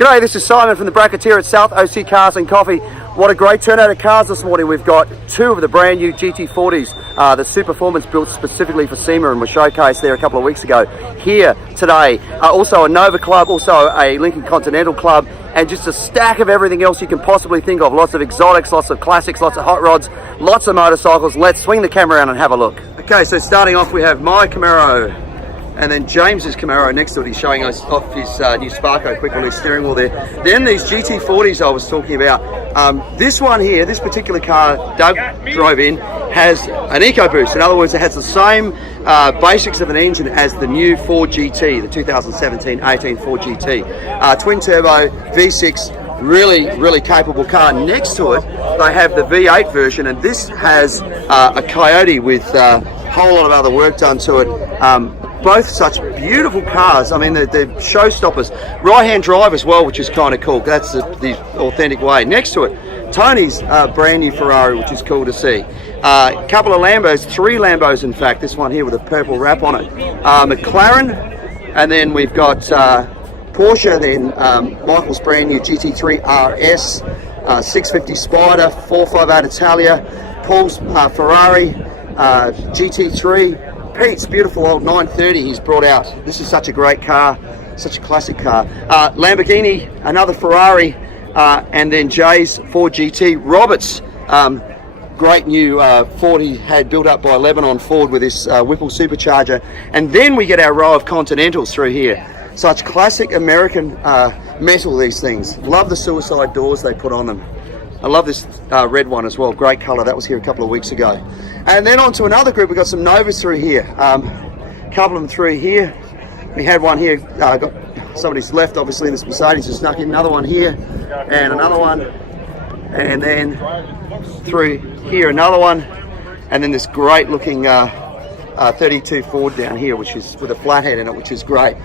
G'day, this is Simon from the Bracketeer at South OC Cars and Coffee. What a great turnout of cars this morning. We've got two of the brand new GT40s, the Super Performance built specifically for SEMA and was showcased there a couple of weeks ago. Here today, also a Nova Club, also a Lincoln Continental Club, and just a stack of everything else you can possibly think of. Lots of exotics, lots of classics, lots of hot rods, lots of motorcycles. Let's swing the camera around and have a look. Okay, so starting off we have my Camaro, and then James's Camaro next to it. He's showing us off his new Sparco quick release steering wheel there. Then these GT40s I was talking about. This one here, this particular car Doug drove in, has an EcoBoost. In other words, it has the same basics of an engine as the new Ford GT, the 2017-18 Ford GT. Twin turbo, V6, really capable car. Next to it, they have the V8 version, and this has a Coyote with a whole lot of other work done to it. Both such beautiful cars. I mean, they're showstoppers. Right-hand drive as well, which is kind of cool. That's the authentic way. Next to it, Tony's brand new Ferrari, which is cool to see. A couple of Lambos, 3 Lambos in fact. This one here with a purple wrap on it. McLaren, and then we've got Porsche, then Michael's brand new GT3 RS, 650 Spider, 458 Italia, Paul's Ferrari, GT3, Pete's beautiful old 930 he's brought out. This is such a great car, such a classic car. Lamborghini, another Ferrari, and then Jay's Ford GT. Robert's great new Ford he had built up by Lebanon Ford with this Whipple supercharger. And then we get our row of Continentals through here. Such classic American metal, these things. Love the suicide doors they put on them. I love this red one as well, great colour. That was here a couple of weeks ago. And then on to another group, we've got some Novas through here. A couple of them through here. We had one here, got somebody's left obviously in this Mercedes, just snuck in another one here, and another one. And then through here, another one. And then this great looking 32 Ford down here, which is with a flathead in it, which is great.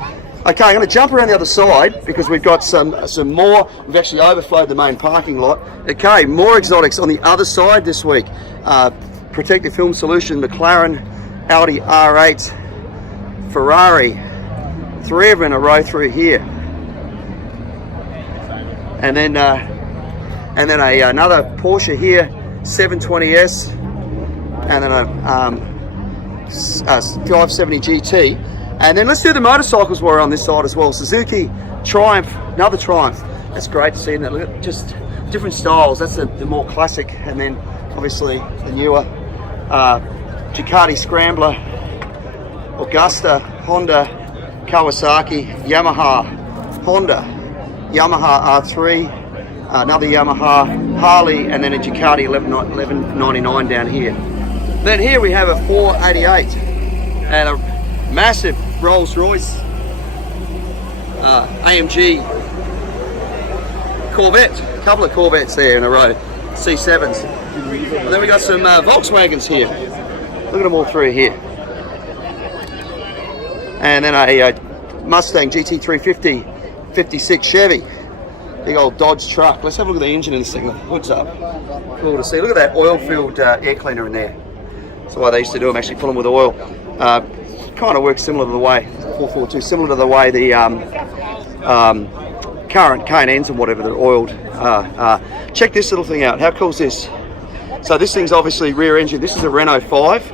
Okay, I'm going to jump around the other side because we've got some more. We've actually overflowed the main parking lot. Okay, more exotics on the other side this week. Protective Film Solution, McLaren, Audi R8, Ferrari. 3 of them in a row through here. And then another Porsche here, 720S, and then a 570 GT. And then let's do the motorcycles while we're on this side as well. Suzuki Triumph, another Triumph. That's great to see that. Look at just different styles. That's the more classic. And then obviously the newer Ducati Scrambler, Augusta, Honda, Kawasaki, Yamaha, Honda, Yamaha R3, another Yamaha, Harley, and then a Ducati 1199 down here. Then here we have a 488 and a massive Rolls-Royce AMG Corvette. A couple of Corvettes there in a row, C7s. And then we got some Volkswagens here. Look at them all through here. And then a Mustang GT350 56 Chevy. Big old Dodge truck. Let's have a look at the engine in this thing. The hood's up. Cool to see. Look at that oil-filled air cleaner in there. That's the way they used to do them, actually fill them with oil. Kind of works similar to the way 442, similar to the way the current K&Ns and whatever they're oiled. Check this little thing out. How cool is this? So this thing's obviously rear engine. This is a Renault 5.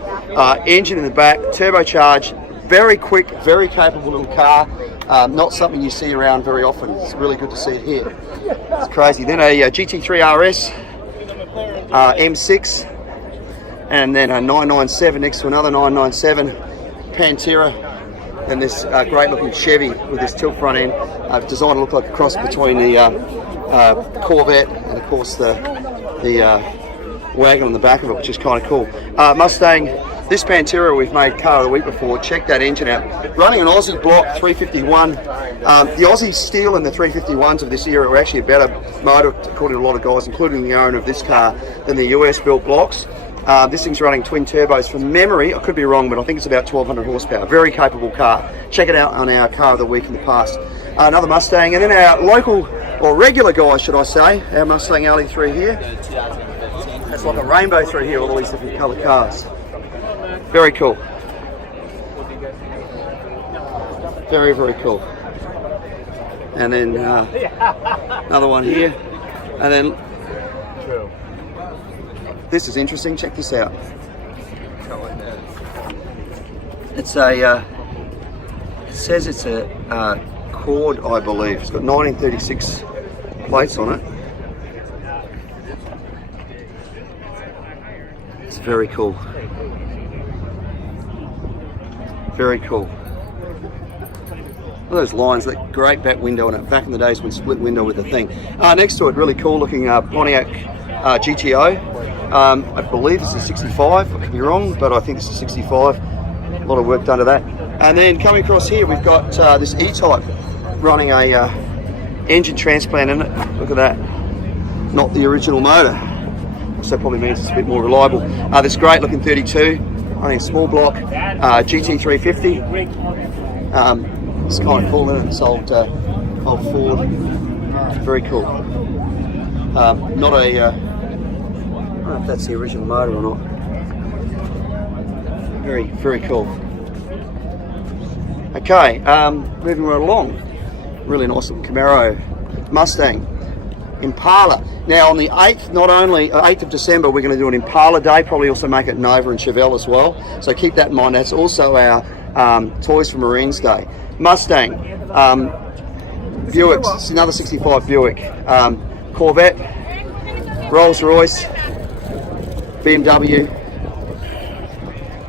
Engine in the back, turbocharged, very quick, very capable little car. Not something you see around very often. It's really good to see it here. It's crazy. Then a GT3 RS, M6, and then a 997 next to another 997. Pantera, and this great looking Chevy with this tilt front end, designed to look like a cross between the Corvette and of course the wagon on the back of it, which is kind of cool. Mustang, this Pantera we've made car of the week before. Check that engine out. Running an Aussie block 351. The Aussie steel and the 351s of this era are actually a better motor, according to a lot of guys, including the owner of this car, than the US built blocks. This thing's running twin turbos from memory. I could be wrong, but I think it's about 1200 horsepower. Very capable car. Check it out on our car of the week in the past. Another Mustang, and then our local, or regular guys should I say, our Mustang Alley through here. It's like a rainbow through here, all these different coloured cars. Very cool. Very, very cool. and then another one here, and then this is interesting. Check this out. It's a it says it's a Cord, I believe. It's got 1936 plates on it. It's very cool. Very cool. Look at those lines, that great back window on it. Back in the days when split window with the thing. Next to it, really cool looking Pontiac GTO. I believe this is 65. I could be wrong, but I think this is 65. A lot of work done to that. And then coming across here, we've got this E-Type running a engine transplant in it. Look at that. Not the original motor. So probably means it's a bit more reliable. This great looking 32, running a small block GT350. It's kind of cool, isn't it? This old Ford. Very cool. Not a, I don't know if that's the original motor or not. Very, very cool. Okay, moving right along. Really nice little Camaro, Mustang, Impala. Now on the 8th, not only 8th of December, we're going to do an Impala day, probably also make it Nova and Chevelle as well. So keep that in mind. That's also our Toys for Marines Day. Mustang, Buick, it's another 65 Buick, Corvette, Rolls Royce, BMW.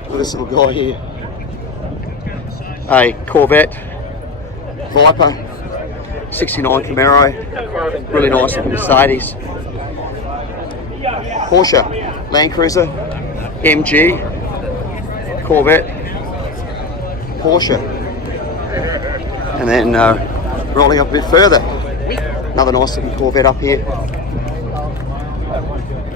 Look at this little guy here. A Corvette, Viper, 69 Camaro, really nice looking Mercedes, Porsche, Land Cruiser, MG, Corvette, Porsche, and then rolling up a bit further, another nice looking Corvette up here.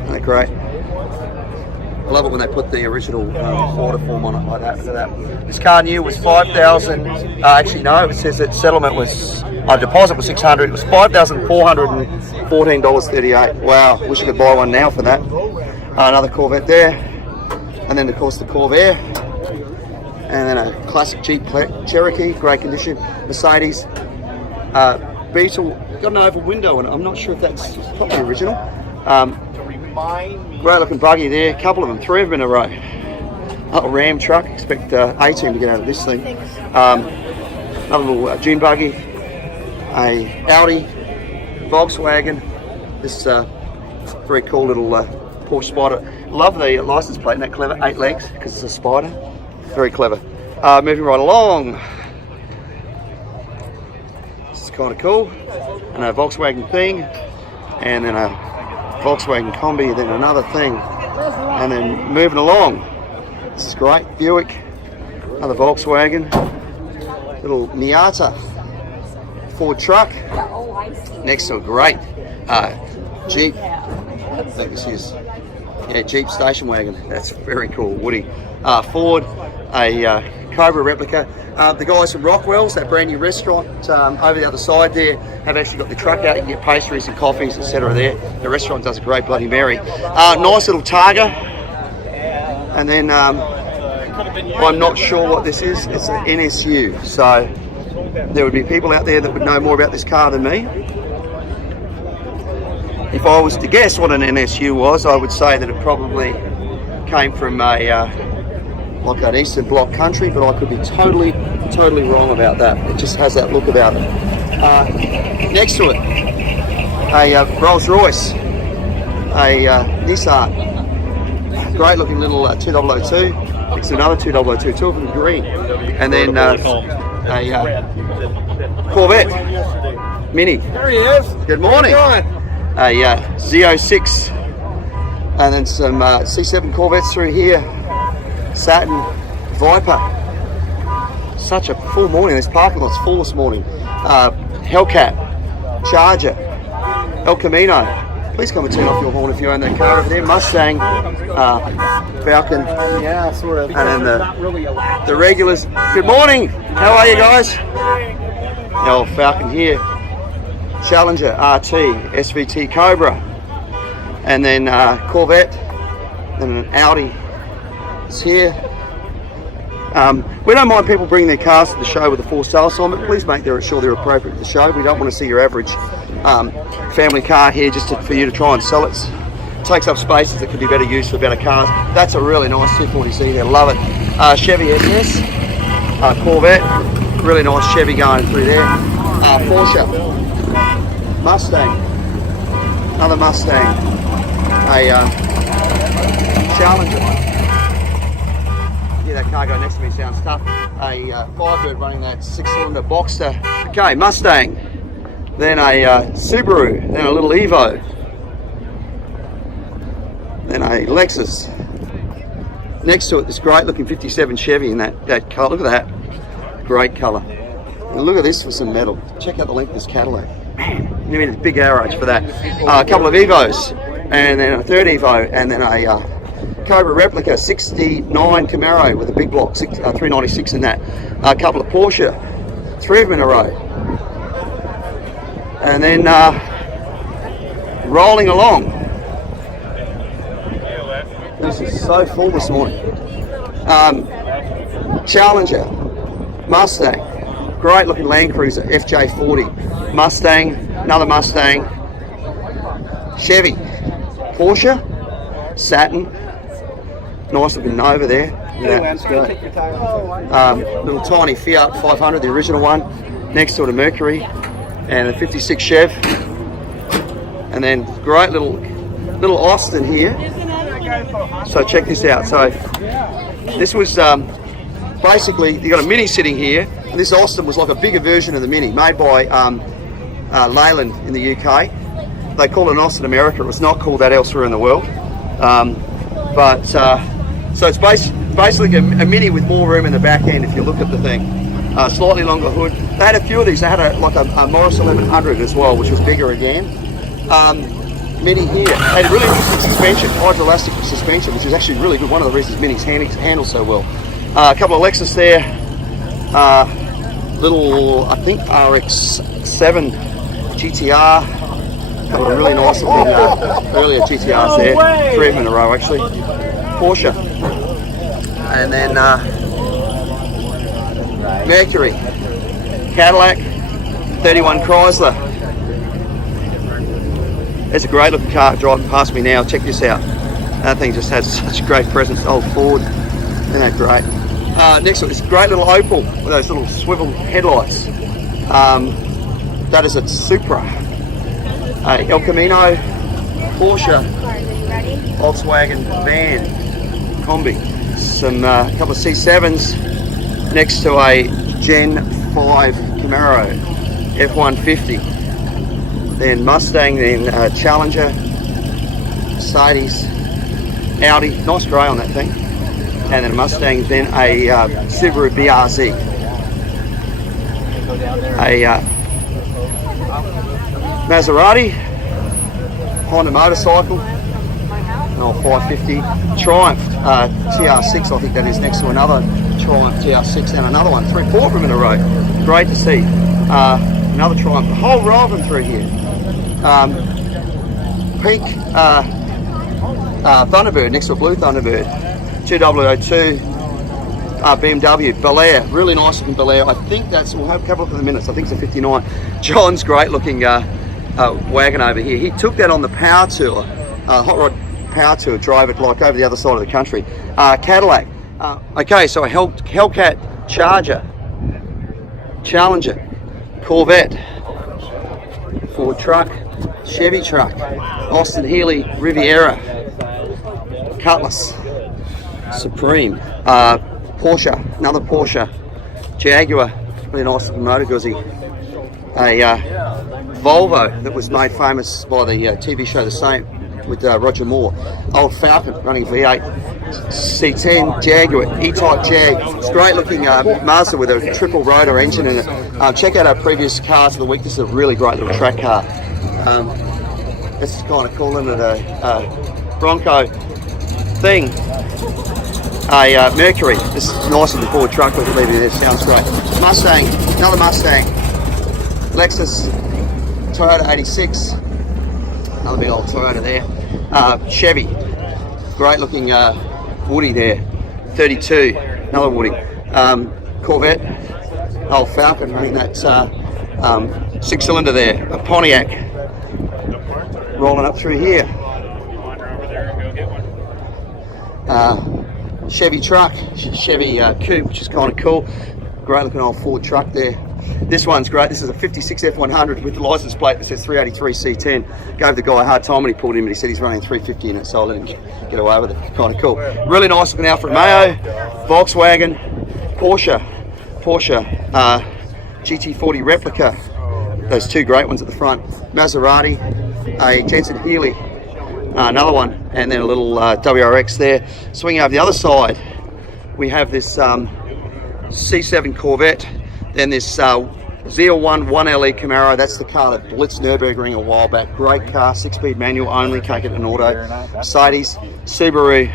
Isn't that great? I love it when they put the original order form on it like that. Look at that. This car new was 5,000. Actually, no. It says that settlement was, deposit was 600. It was $5,414.38. Wow. Wish I could buy one now for that. Another Corvette there, and then of course the Corvair, and then a classic Jeep Cherokee, great condition. Mercedes, Beetle, got an oval window, and I'm not sure if that's probably original. Great looking buggy there, a couple of them, 3 of them in a row. A Ram truck, expect A-Team to get out of this thing. Another little dune buggy, a Audi, Volkswagen, this very cool little Porsche Spider. Love the license plate, isn't that clever? 8 legs, because it's a Spider. Very clever. Moving right along. This is kind of cool. And a Volkswagen thing, and then a Volkswagen Combi, then another thing, and then moving along. This is great. Buick, another Volkswagen, little Miata, Ford truck. Next to a great Jeep. I think this is Jeep station wagon. That's very cool. Woody. Ford, a Cobra replica. The guys from Rockwell's, that brand new restaurant over the other side there, have actually got the truck out. You can get pastries and coffees, etc. there. The restaurant does a great Bloody Mary. Nice little Targa. And then I'm not sure what this is. It's an NSU. So there would be people out there that would know more about this car than me. If I was to guess what an NSU was, I would say that it probably came from a like an Eastern Bloc country, but I could be totally wrong about that. It just has that look about it. Next to it, a Rolls Royce, a Nissan, great looking little 2002. Next to another 2002, two of them green, and then a Corvette Mini. There he is. Good morning. A Z06, and then some C7 Corvettes through here. Saturn, Viper. Such a full morning. This parking lot's full this morning. Hellcat, Charger, El Camino. Please come and turn off your horn if you own that car over there. Mustang, Falcon. Yeah, sort of. And then the regulars. Good morning. How are you guys? The old Falcon here. Challenger, RT, SVT Cobra. And then Corvette. And an Audi. It's here, We don't mind people bringing their cars to the show with a for sale sign, but please make sure they're appropriate for the show. We don't want to see your average family car here just for you to try and sell it. Takes up spaces that could be better used for better cars. That's a really nice 240Z there, love it. Chevy SS, Corvette, really nice Chevy going through there. Porsche, Mustang, another Mustang, a Challenger. Yeah, that car going next to me sounds tough. A Firebird running that 6-cylinder Boxster. Okay, Mustang, then a Subaru, then a little Evo. Then a Lexus. Next to it, this great looking 57 Chevy in that colour. Look at that. Great colour. And look at this for some metal. Check out the length of this Cadillac. Man, you need a big arrowage for that. A couple of Evos, and then a third Evo, and then a Cobra replica 69 Camaro with a big block, 396 in that. A couple of Porsche, 3 of them in a row. And then rolling along. This is so full this morning. Challenger, Mustang, great looking Land Cruiser, FJ40, Mustang, another Mustang, Chevy, Porsche, Saturn, nice looking Nova there. Yeah, that's great. Little tiny Fiat 500, the original one, next to it a Mercury, and a 56 Chev, and then great little Austin here. So check this out. So this was basically, you got a Mini sitting here, and this Austin was like a bigger version of the Mini, made by Leyland in the UK. They call it an Austin America. It was not called that elsewhere in the world. So it's basically a Mini with more room in the back end if you look at the thing. Slightly longer hood. They had a few of these. They had a Morris 1100 as well, which was bigger again. Mini here had really interesting suspension, hydroelastic suspension, which is actually really good. One of the reasons Minis handle so well. A couple of Lexus there, little I think RX-7 GTR, a couple of really nice looking earlier GTRs there, 3 of them in a row actually. Porsche, and then Mercury, Cadillac, 31 Chrysler. There's a great looking car driving past me now. Check this out. That thing just has such a great presence. Old Ford. Isn't that great? Next to it, this great little Opel with those little swivel headlights. That is a Supra. El Camino, Porsche, Volkswagen van, Combi. Some couple of C7s next to a Gen 5 Camaro F-150. Then Mustang, then Challenger, Mercedes, Audi, nice grey on that thing, and then a Mustang, then a Subaru BRZ, a Maserati, Honda motorcycle, an old 550, Triumph TR6, I think that is, next to another Triumph TR6 and another one, 3-4 of them in a row, great to see. Another Triumph, a whole row of them through here. Pink Thunderbird next to a blue Thunderbird, 2002 BMW Bel Air, really nice looking Bel Air. I think that's, we'll have a couple of the minutes, I think it's a 59. John's great looking wagon over here. He took that on the Power Tour, Hot Rod Power Tour, drove it like over the other side of the country. Cadillac, okay, so a Hellcat Charger, Challenger, Corvette, Ford truck, Chevy truck, Austin Healey Riviera, Cutlass, Supreme, Porsche, another Porsche, Jaguar, really nice looking motor guzzi, a Volvo that was made famous by the TV show The Same with Roger Moore, old Falcon running V8, C10 Jaguar, E-Type Jag. It's great looking Mazda with a triple rotor engine in it. Check out our previous cars of the week. This is a really great little track car. It's kind of cool, isn't it? A Bronco thing. A Mercury. This is nice in the Ford truck. Look at there. Sounds great. Mustang. Another Mustang. Lexus. Toyota 86. Another big old Toyota there. Chevy. Great looking Woody there. 32. Another Woody. Corvette, old Falcon running that 6-cylinder there, a Pontiac rolling up through here. Chevy truck, Chevy coupe, which is kind of cool. Great looking old Ford truck there. This one's great. This is a 56 F100 with the license plate that says 383 C10. Gave the guy a hard time when he pulled in, but he said he's running 350 in it, so I let him get away with it. Kind of cool. Really nice looking Alfa Romeo, Volkswagen, Porsche GT40 replica. Those two great ones at the front. Maserati, a Jensen Healey, another one, and then a little WRX there. Swinging over the other side, we have this C7 Corvette. Then this ZL1 1LE Camaro, that's the car that blitzed Nürburgring a while back. Great car, 6-speed manual only, can't get an auto. Mercedes, Subaru,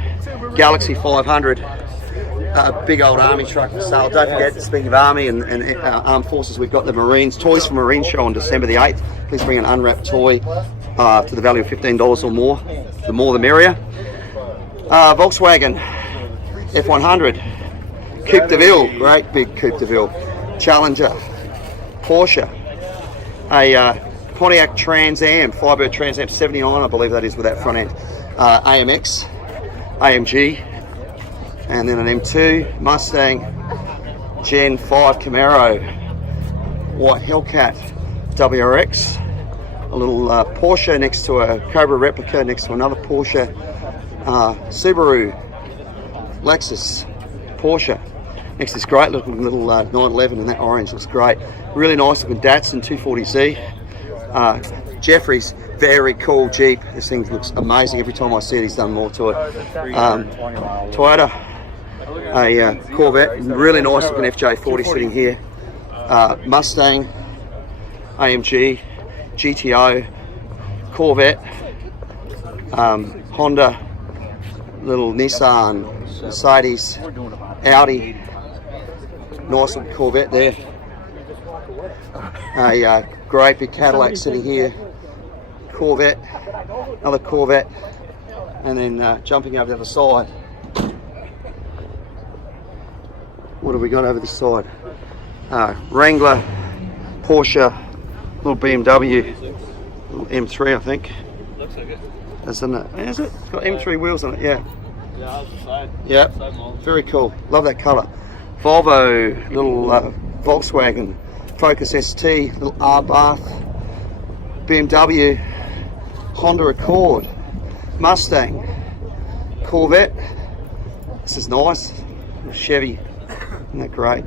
Galaxy 500, a big old army truck for sale. Don't forget, speaking of army and armed forces, we've got the Marines, Toys for Marine show on December the 8th. Please bring an unwrapped toy to the value of $15 or more. The more the merrier. Volkswagen F100, Coupe de Ville, great big Coupe de Ville. Challenger, Porsche, a Pontiac Trans Am, Firebird Trans Am 79, I believe that is, with that front end. AMX, AMG, and then an M2, Mustang, Gen 5 Camaro, white Hellcat, WRX, a little Porsche next to a Cobra replica, next to another Porsche, Subaru, Lexus, Porsche. Next, this great looking little 911 in that orange, looks great. Really nice looking Datsun 240Z. Jeffrey's, very cool Jeep. This thing looks amazing. Every time I see it, he's done more to it. Toyota, a Corvette, really nice looking FJ40 sitting here. Mustang, AMG, GTO, Corvette, Honda, little Nissan, Mercedes, Audi. Nice little Corvette there. A great big Cadillac sitting here. Corvette, another Corvette, and then jumping over the other side. What have we got over this side? Wrangler, Porsche, little BMW, little M3 I think. Looks like it. Isn't it? Is it? It's got M3 wheels on it, yeah. Yeah, that's the side. Yeah, very cool. Love that colour. Volvo, little Volkswagen, Focus ST, little R-Bath, BMW, Honda Accord, Mustang, Corvette. This is nice. Chevy, isn't that great?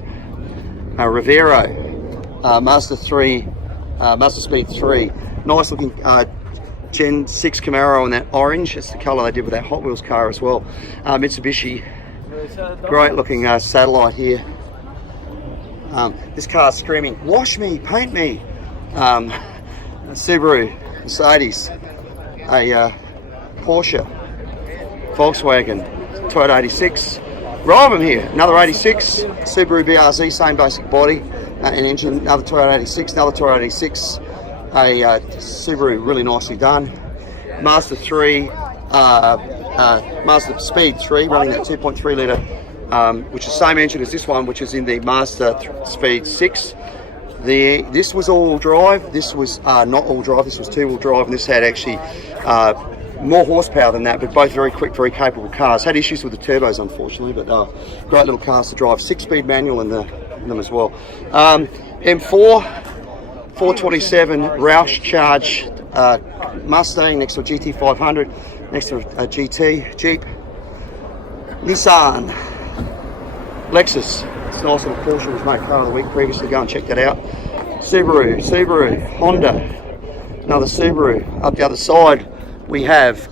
Rivero, Mazda 3, Mazda Speed 3. Nice looking Gen 6 Camaro in that orange. It's the colour they did with that Hot Wheels car as well. Mitsubishi. Great looking satellite here. This car's screaming, wash me, paint me. Subaru, Mercedes, a Porsche, Volkswagen, Toyota 86. Roll them here, another 86, Subaru BRZ, same basic body and engine, another Toyota 86, another Toyota 86, a Subaru, really nicely done. Mazda 3, Mazda Speed 3 running that 2.3 litre, which is the same engine as this one, which is in the Mazda Speed 6. This was all-wheel drive, this was not all drive, this was two-wheel drive, and this had actually more horsepower than that, but both very quick, very capable cars. Had issues with the turbos, unfortunately, but great little cars to drive. 6-speed manual in them as well. M4, 427 Roush charged Mustang next to a GT500, next to a GT Jeep, Nissan, Lexus. It's a nice little Porsche, was made car of the week previously. Go and check that out. Subaru, Honda, another Subaru. Up the other side we have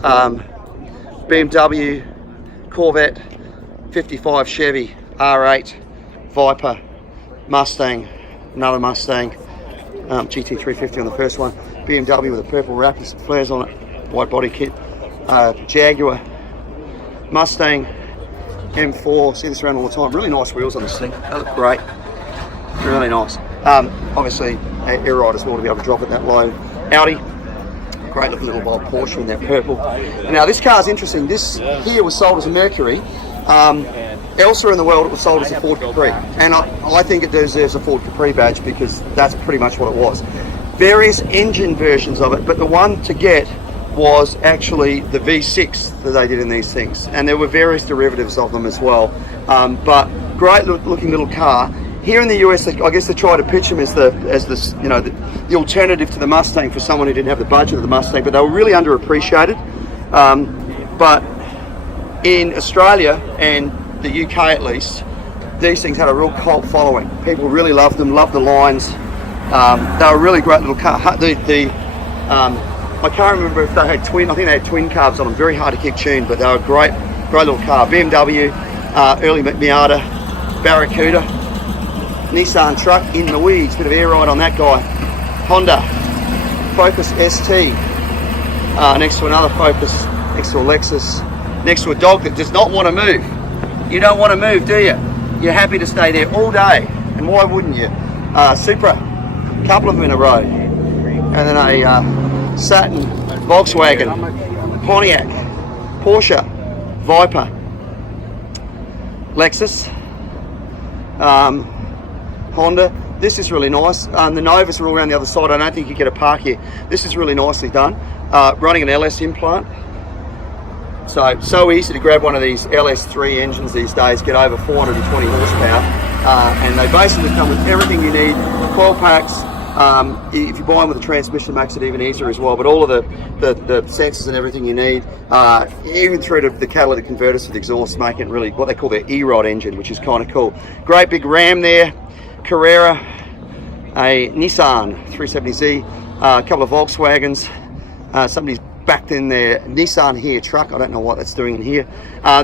BMW, Corvette, 55 Chevy, R8, Viper, Mustang, another Mustang, GT350 on the first one, BMW with a purple wrap and some flares on it, white body kit, Jaguar, Mustang, M4, see this around all the time. Really nice wheels on this thing, they look great, really nice. Obviously air ride as well to be able to drop it that low. Audi, great looking little white Porsche in that purple. And now this car is interesting. This here was sold as a Mercury. Elsewhere in the world, it was sold as a Ford Capri, and I think it deserves a Ford Capri badge because that's pretty much what it was. Various engine versions of it, but the one to get was actually the V6 that they did in these things, and there were various derivatives of them as well. But great looking little car. Here in the US, I guess they try to pitch them as this, you know, the alternative to the Mustang for someone who didn't have the budget of the Mustang, but they were really underappreciated. But in Australia and the UK at least, these things had a real cult following. People really loved them, loved the lines. They were a really great little car. I can't remember if they had twin. I think they had twin carbs on them. Very hard to keep tuned, but they were a great little car. BMW, early Miata, Barracuda, Nissan truck in the weeds. Bit of air ride on that guy. Honda Focus ST. Next to another Focus. Next to a Lexus. Next to a dog that does not want to move. You don't want to move, do you? You're happy to stay there all day, and why wouldn't you? Supra, a couple of them in a row, and then a Saturn, Volkswagen, Pontiac, Porsche, Viper, Lexus, Honda. This is really nice. The Novas are all around the other side. I don't think you get a park here. This is really nicely done. Running an LS implant. So easy to grab one of these LS3 engines these days, get over 420 horsepower, and they basically come with everything you need, 12 packs. If you buy them with a transmission, it makes it even easier as well, but all of the sensors and everything you need, even through to the catalytic converters for the exhaust, making it really what they call their E-Rod engine, which is kind of cool. Great big Ram there, Carrera, a Nissan 370Z, a couple of Volkswagens, somebody's backed in their Nissan here truck. I don't know what that's doing in here.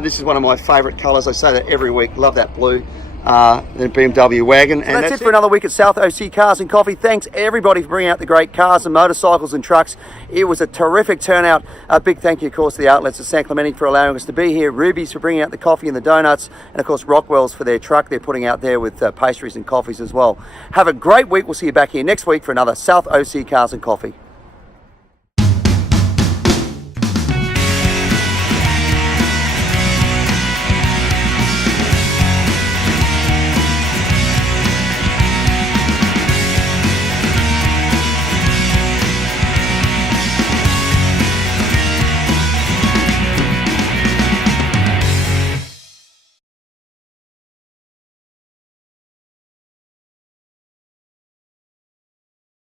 This is one of my favourite colours. I say that every week. Love that blue. The BMW wagon. And that's it for another week at South OC Cars and Coffee. Thanks everybody for bringing out the great cars and motorcycles and trucks. It was a terrific turnout. A big thank you, of course, to the outlets at San Clemente for allowing us to be here. Ruby's for bringing out the coffee and the donuts. And of course, Rockwell's for their truck they're putting out there with pastries and coffees as well. Have a great week. We'll see you back here next week for another South OC Cars and Coffee.